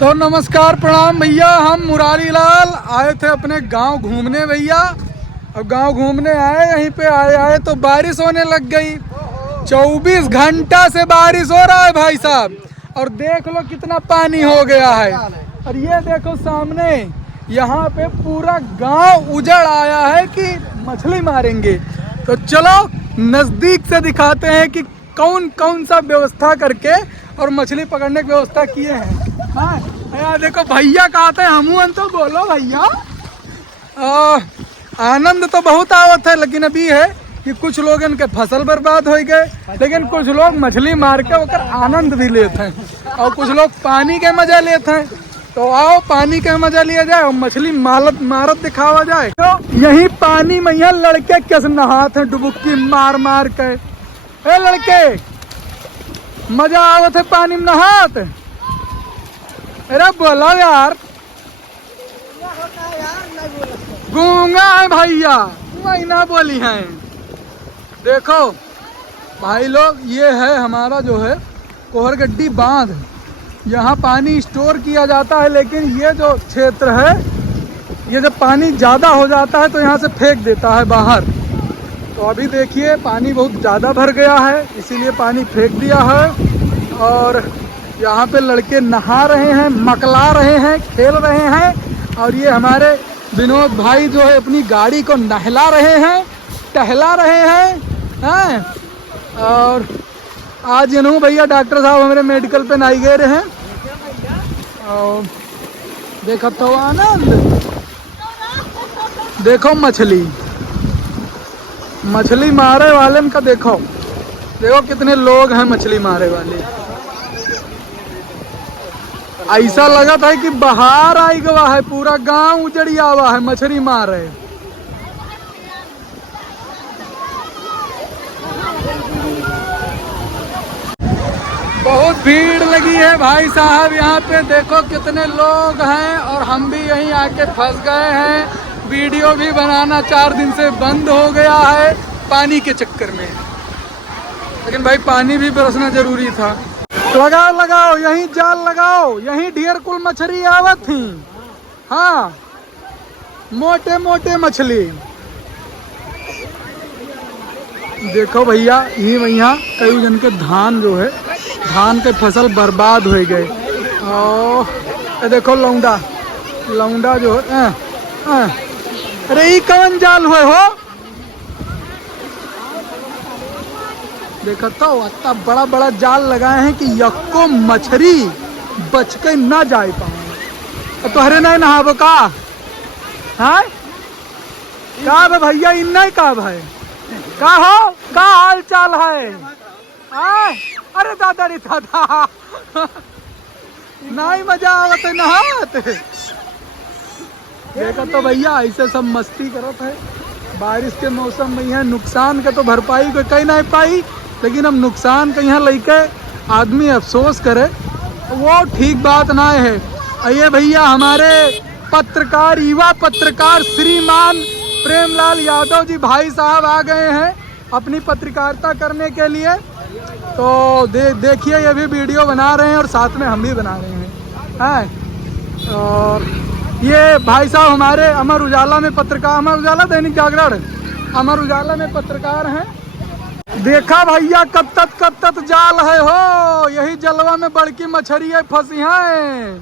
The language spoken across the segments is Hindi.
तो नमस्कार प्रणाम भैया। हम मुरारी लाल आए थे अपने गांव घूमने भैया। अब गांव घूमने आए, यहीं पे आए तो बारिश होने लग गई। 24 घंटा से बारिश हो रहा है भाई साहब। और देख लो कितना पानी हो गया है। और ये देखो सामने, यहाँ पे पूरा गांव उजड़ आया है कि मछली मारेंगे। तो चलो नजदीक से दिखाते हैं कि कौन कौन सा व्यवस्था करके और मछली पकड़ने की व्यवस्था किए हैं। हाँ यार देखो भैया कहते हैं हमून तो बोलो भैया। आनंद तो बहुत आवत है, लेकिन अभी है कि कुछ लोग इनके फसल बर्बाद हो गए, लेकिन कुछ लोग मछली मार के होकर आनंद भी लेते हैं और कुछ लोग पानी के मजा लेते हैं। तो आओ पानी का मजा लिया जाए और मछली मारत दिखावा जाए। तो यही पानी में यहाँ लड़के कैसे नहाते हैं डुबुक्की मार मार के। ए लड़के मजा आवत है पानी में नहाते? अरे बोलो यार। गूंगा है भैया, वही ना बोली है। देखो भाई लोग, ये है हमारा जो है कोहरगड्डी बांध। यहाँ पानी स्टोर किया जाता है, लेकिन ये जो क्षेत्र है, ये जब पानी ज़्यादा हो जाता है तो यहाँ से फेंक देता है बाहर। तो अभी देखिए पानी बहुत ज़्यादा भर गया है, इसीलिए पानी फेंक दिया है। और यहाँ पे लड़के नहा रहे हैं, मकला रहे हैं, खेल रहे हैं। और ये हमारे विनोद भाई जो है अपनी गाड़ी को नहला रहे हैं, टहला रहे हैं। और आज इन्हों भैया डॉक्टर साहब हमारे मेडिकल पे नहीं गए रहे हैं। और देखो तो आनंद, देखो मछली मारे वाले का देखो कितने लोग हैं मछली मारे वाले। ऐसा लगा था कि बाहर आई गवा है, पूरा गांव उजड़िया हुआ है, मछली मार रहे। बहुत भीड़ लगी है भाई साहब यहाँ पे, देखो कितने लोग हैं। और हम भी यहीं आके फंस गए हैं। वीडियो भी बनाना 4 दिन से बंद हो गया है पानी के चक्कर में। लेकिन भाई पानी भी बरसना जरूरी था। लगाओ यहीं जाल लगाओ, यहीं ढेर कुल मछली आवत थी। हाँ मोटे मोटे मछली देखो भैया। ये भैया कई जन के धान जो है, धान के फसल बर्बाद हो गए। और देखो लौंडा जो है अरे ये कौन जाल हुए हो? देखो तो इतना बड़ा बड़ा जाल लगाए हैं कि यक्को मछली बच के ना जाए पाए। तो हरे नहीं नहाबो का है का भैया? इन्ना ही का भाई का हो का हाल चाल है? अरे दादा रे दादा नहीं मजा आवत है नहाते। देखो तो भैया ऐसे सब मस्ती करत है। बारिश के मौसम में यहाँ नुकसान का तो भरपाई कोई कहीं नहीं पाई, लेकिन अब नुकसान का यहाँ लेके आदमी अफसोस करे वो ठीक बात ना है। ये भैया हमारे पत्रकार, युवा पत्रकार श्रीमान प्रेमलाल यादव जी भाई साहब आ गए हैं अपनी पत्रकारिता करने के लिए। तो देखिए ये भी वीडियो बना रहे हैं और साथ में हम भी बना रहे हैं। और ये भाई साहब हमारे अमर उजाला में पत्रकार, अमर उजाला दैनिक जागरण, अमर उजाला में पत्रकार हैं। देखा भैया कब तक जाल है हो, यही जलवा में बड़की मछली है फंसी है।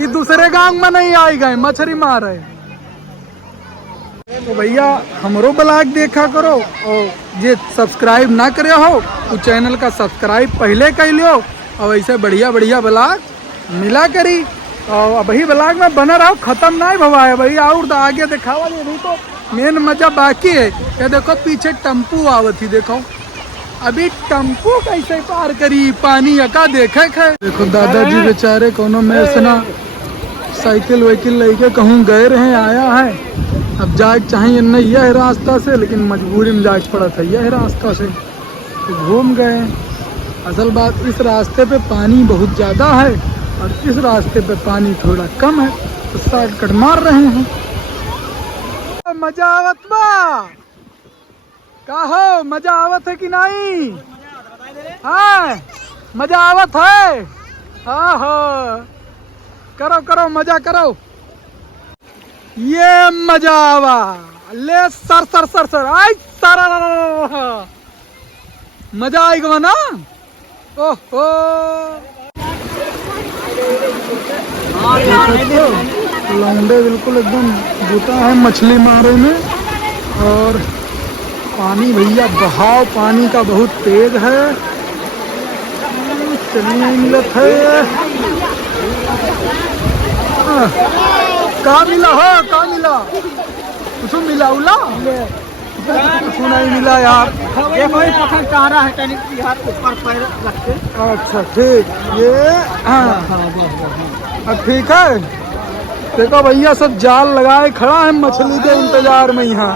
ये दूसरे गांव में नहीं आई गए मछली मार रहे। तो भैया हमरो ब्लॉग देखा करो, और जे सब्सक्राइब ना करे हो तो चैनल का सब्सक्राइब पहले कर लो। और ऐसे बढ़िया ब्लॉग मिला करी। और अभी ब्लॉग में बना रहो, खत्म नहीं भवा है भैया, और आगे दिखावा नहीं तो मेन मजा बाकी है। ये देखो पीछे टम्पू आवत ही, देखो अभी टम्पू कैसे पार करी पानी अका देखे खे। देखो दादाजी बेचारे कोनो में से ना साइकिल वाइकिल लेके कहूँ गए रहे, आया है। अब जाए चाहिए नहीं यह रास्ता से, लेकिन मजबूरी में जाए पड़ा था यह रास्ता से, तो घूम गए। असल बात इस रास्ते पे पानी बहुत ज़्यादा है और इस रास्ते पे पानी थोड़ा कम है, तो शॉर्टकट मार रहे हैं। मजा आवत बा का हो, मजा आवत है कि नहीं? हाँ मजा आवत है। आहो, करो करो मजा करो। ये मजा आवा ले sir sir sir sir I सारा मजा आएगा ना। ओहो लौंडे बिल्कुल एकदम जुटा है मछली मारे में। और पानी भैया बहाव पानी का बहुत तेज है, चलने नहीं मिलत है। का मिला हो का मिला कुछ मिला उला कुछ नहीं मिला यार। अच्छा ठीक ये हाँ ठीक है। देखो भैया सब जाल लगाए खड़ा है मछली के इंतजार में यहाँ।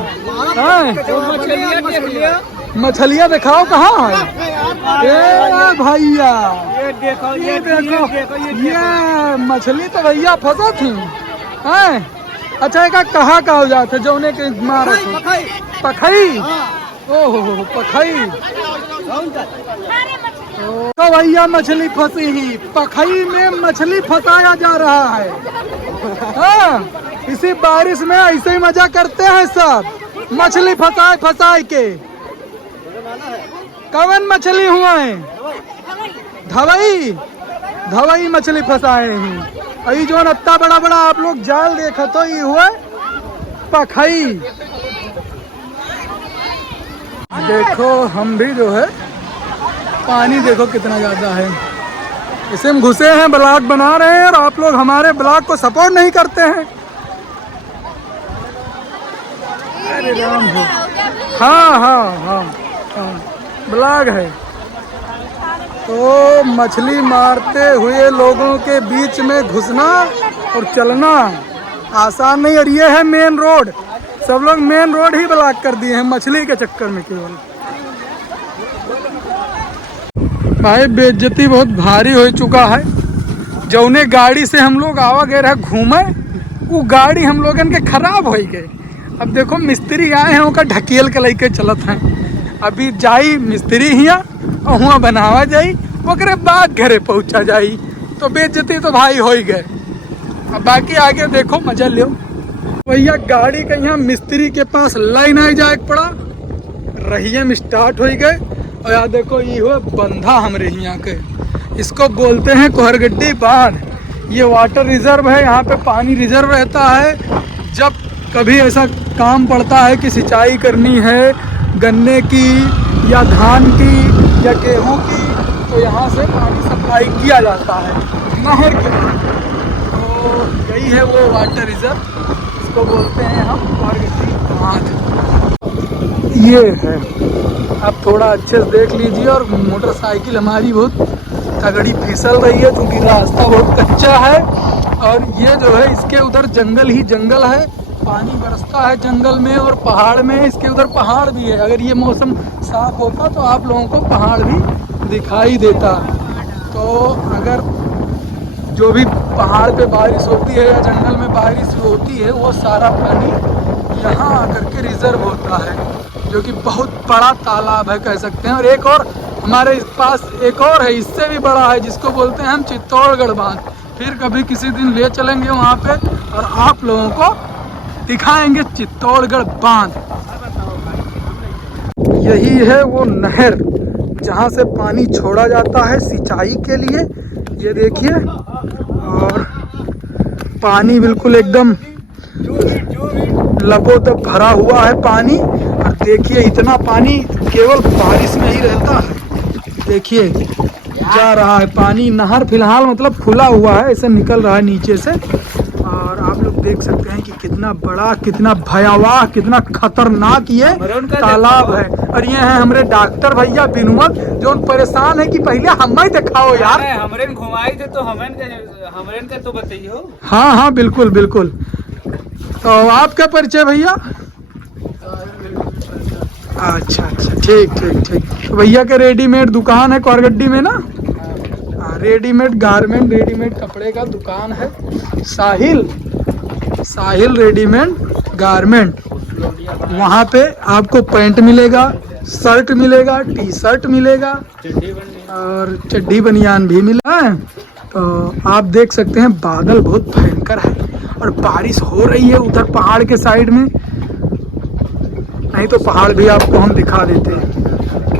मछलियाँ दिखाओ कहाँ है ये भैया। ये देखो ये मछली तो भैया फंसा थी हैं। अच्छा एक कहाँ का हो जाते जौने के मारा पखई। ओहो पखई तो भैया मछली फंसी ही पखई में मछली फंसाया जा रहा है। हाँ इसी बारिश में ऐसे ही मजा करते हैं सब, मछली फंसाए फंसाए के। कवन मछली हुआ है धवई धवई मछली फंसाए हैं। अभी जो इतना बड़ा बड़ा आप लोग जाल देखा तो ये हुआ पखई। देखो हम भी जो है पानी देखो कितना ज्यादा है, इसे हम घुसे हैं ब्लॉग बना रहे हैं और आप लोग हमारे ब्लॉग को सपोर्ट नहीं करते हैं। अरे राम हो हाँ हाँ हाँ हाँ ब्लॉग है। तो मछली मारते हुए लोगों के बीच में घुसना और चलना आसान नहीं। और ये है मेन रोड, सब लोग मेन रोड ही ब्लॉक कर दिए हैं मछली के चक्कर में केवल। भाई बेइज्जती बहुत भारी हो चुका है। जौने गाड़ी से हम लोग आवा गए रहे घूमे वो गाड़ी हम लोगन के खराब हो गए। अब देखो मिस्त्री आए हैं उनका ढकेल के लेके चलत हैं। अभी जाई मिस्त्री हिया और हुआ बनावा जाई ओकरे बाद घरे पहुंचा जाई। तो बेइज्जती तो भाई हो ही गए। अब बाकी आगे देखो मजा लो। भैया गाड़ी का यहाँ मिस्त्री के पास लाइन आ जाए पड़ा, रहिए में स्टार्ट हो गए। और यार देखो ये हुआ बंधा हमरे यहाँ के, इसको बोलते हैं कोहरगड्डी बांध। ये वाटर रिजर्व है, यहाँ पे पानी रिजर्व रहता है। जब कभी ऐसा काम पड़ता है कि सिंचाई करनी है गन्ने की या धान की या गेहूँ की तो यहाँ से पानी सप्लाई किया जाता है नहर के। तो यही है वो वाटर रिजर्व, इसको बोलते हैं हम कोहरगड्डी बांध। ये है, आप थोड़ा अच्छे से देख लीजिए। और मोटरसाइकिल हमारी बहुत तगड़ी फिसल रही है क्योंकि रास्ता बहुत कच्चा है। और ये जो है इसके उधर जंगल ही जंगल है, पानी बरसता है जंगल में और पहाड़ में। इसके उधर पहाड़ भी है, अगर ये मौसम साफ होता तो आप लोगों को पहाड़ भी दिखाई देता। तो अगर जो भी पहाड़ पे बारिश होती है या जंगल में बारिश होती है वो सारा पानी यहाँ आकर के रिजर्व होता है, जो कि बहुत बड़ा तालाब है कह सकते हैं। और एक और हमारे पास एक और है, इससे भी बड़ा है, जिसको बोलते हैं हम चित्तौड़गढ़ बांध। फिर कभी किसी दिन ले चलेंगे वहाँ पे और आप लोगों को दिखाएंगे चित्तौड़गढ़ बांध। यही है वो नहर जहाँ से पानी छोड़ा जाता है सिंचाई के लिए। ये देखिए, और पानी बिल्कुल एकदम लबोदब भरा हुआ है पानी। और देखिए इतना पानी केवल बारिश में ही रहता है। देखिए जा रहा है पानी, नहर फिलहाल मतलब खुला हुआ है, ऐसे निकल रहा है नीचे से। और आप लोग देख सकते हैं कि कितना बड़ा, कितना भयावह, कितना खतरनाक ये तालाब है। और ये है हमारे डॉक्टर भैया बिनुआ जो परेशान है कि पहले हमें दिखाओ यार, हमरे घुमाई थे तो हमरे का तो बताइए। हाँ हाँ बिल्कुल बिल्कुल। तो आपका परिचय भैया? अच्छा अच्छा ठीक ठीक ठीक। तो भैया के रेडीमेड दुकान है कोहरगड्डी में ना, रेडीमेड गारमेंट, रेडीमेड कपड़े का दुकान है। साहिल साहिल रेडीमेड गारमेंट। वहाँ पे आपको पैंट मिलेगा, शर्ट मिलेगा, टी शर्ट मिलेगा, और चड्डी बनियान भी मिला है। तो आप देख सकते हैं बादल बहुत भयंकर है और बारिश हो रही है उधर पहाड़ के साइड में। नहीं तो पहाड़ भी आपको हम दिखा देते हैं।